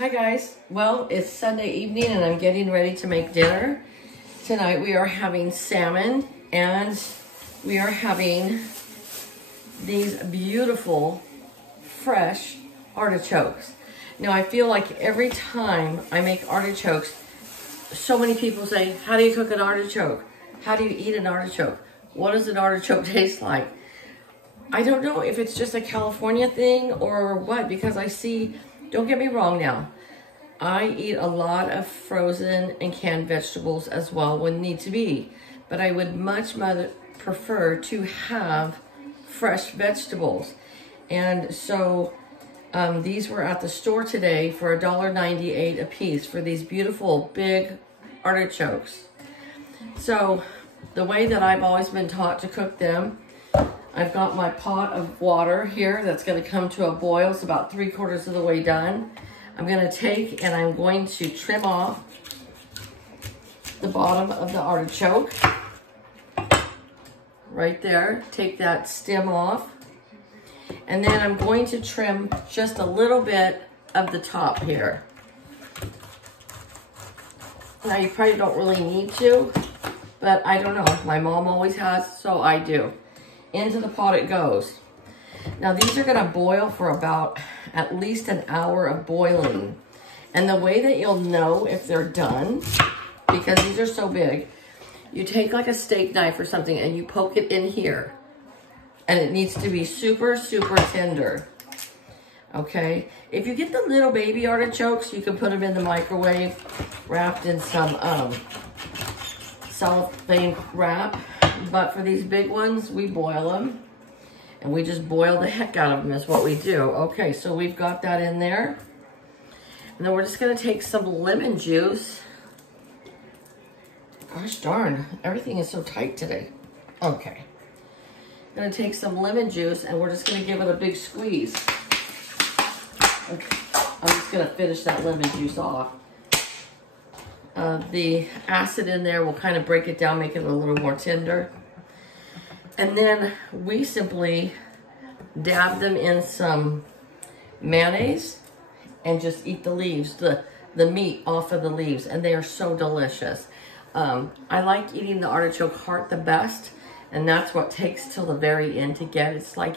Hi guys, well it's Sunday evening and I'm getting ready to make dinner. Tonight we are having salmon and we are having these beautiful fresh artichokes. Now I feel like every time I make artichokes, so many people say, how do you cook an artichoke? How do you eat an artichoke? What does an artichoke taste like? I don't know if it's just a California thing or what, because I see, don't get me wrong now, I eat a lot of frozen and canned vegetables as well when need to be, but I would much prefer to have fresh vegetables. And so these were at the store today for $1.98 a piece for these beautiful big artichokes. So the way that I've always been taught to cook them, I've got my pot of water here that's going to come to a boil. It's about 3/4 of the way done. I'm going to take and I'm going to trim off the bottom of the artichoke. Right there. Take that stem off. And then I'm going to trim just a little bit of the top here. Now you probably don't really need to, but I don't know. My mom always has, so I do. Into the pot it goes. Now these are gonna boil for about at least an hour of boiling. And the way that you'll know if they're done, because these are so big, you take like a steak knife or something and you poke it in here. And it needs to be super, super tender. Okay? If you get the little baby artichokes, you can put them in the microwave, wrapped in some cellophane wrap. But for these big ones, we boil them. And we just boil the heck out of them is what we do. Okay, so we've got that in there. And then we're just gonna take some lemon juice. Gosh darn, everything is so tight today. Okay. I'm gonna take some lemon juice and we're just gonna give it a big squeeze. Okay. I'm just gonna finish that lemon juice off. The acid in there will kind of break it down, make it a little more tender. And then we simply dab them in some mayonnaise and just eat the leaves, the meat off of the leaves, and they are so delicious. I like eating the artichoke heart the best, and that's what takes till the very end to get. It's like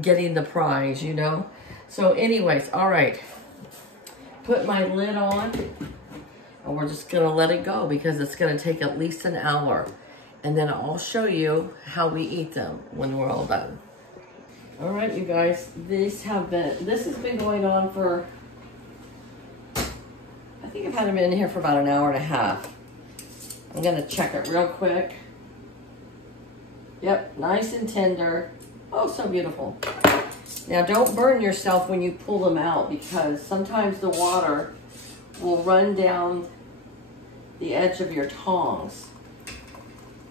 getting the prize, you know? So anyways, all right. Put my lid on, and we're just gonna let it go because it's gonna take at least an hour. And then I'll show you how we eat them when we're all done. All right, you guys, this has been going on for, I think I've had them in here for about an hour and a half. I'm gonna check it real quick. Yep, nice and tender. Oh, so beautiful. Now don't burn yourself when you pull them out because sometimes the water will run down the edge of your tongs.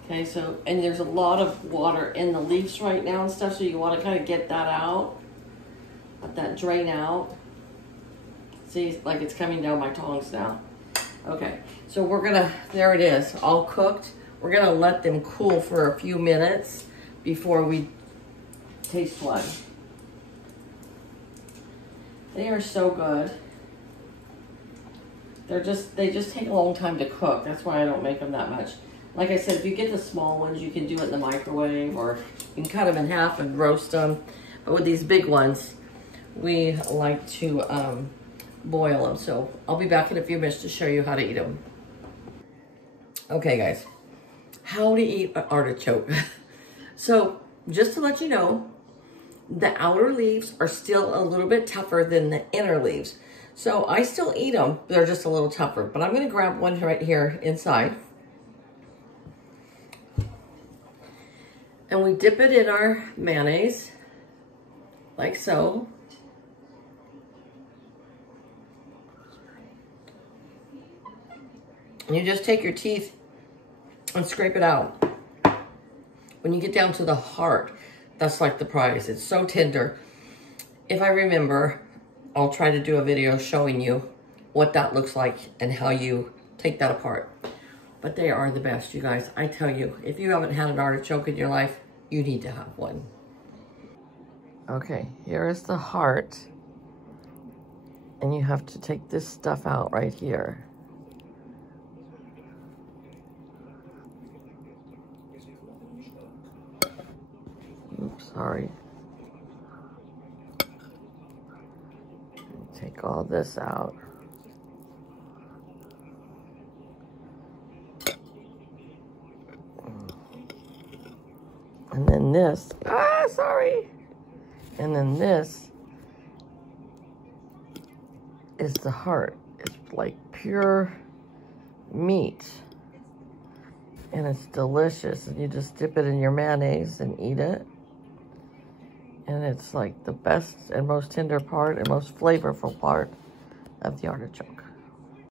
Okay, so, and there's a lot of water in the leaves right now and stuff, so you want to kind of get that out. Let that drain out. See, like it's coming down my tongs now. Okay, so we're gonna, there it is, all cooked. We're gonna let them cool for a few minutes before we taste one. They are so good. They just take a long time to cook. That's why I don't make them that much. Like I said, if you get the small ones, you can do it in the microwave or you can cut them in half and roast them. But with these big ones, we like to boil them. So I'll be back in a few minutes to show you how to eat them. Okay, guys, how to eat an artichoke. So just to let you know, the outer leaves are still a little bit tougher than the inner leaves. So I still eat them, they're just a little tougher. But I'm gonna grab one right here inside. And we dip it in our mayonnaise, like so. And you just take your teeth and scrape it out. When you get down to the heart, that's like the prize. It's so tender. If I remember, I'll try to do a video showing you what that looks like and how you take that apart. But they are the best, you guys. I tell you, if you haven't had an artichoke in your life, you need to have one. Okay, here is the heart. And you have to take this stuff out right here. Oops, sorry. Take all this out. And then this, sorry. And then this is the heart. It's like pure meat. And it's delicious. And you just dip it in your mayonnaise and eat it. And it's like the best and most tender part and most flavorful part of the artichoke.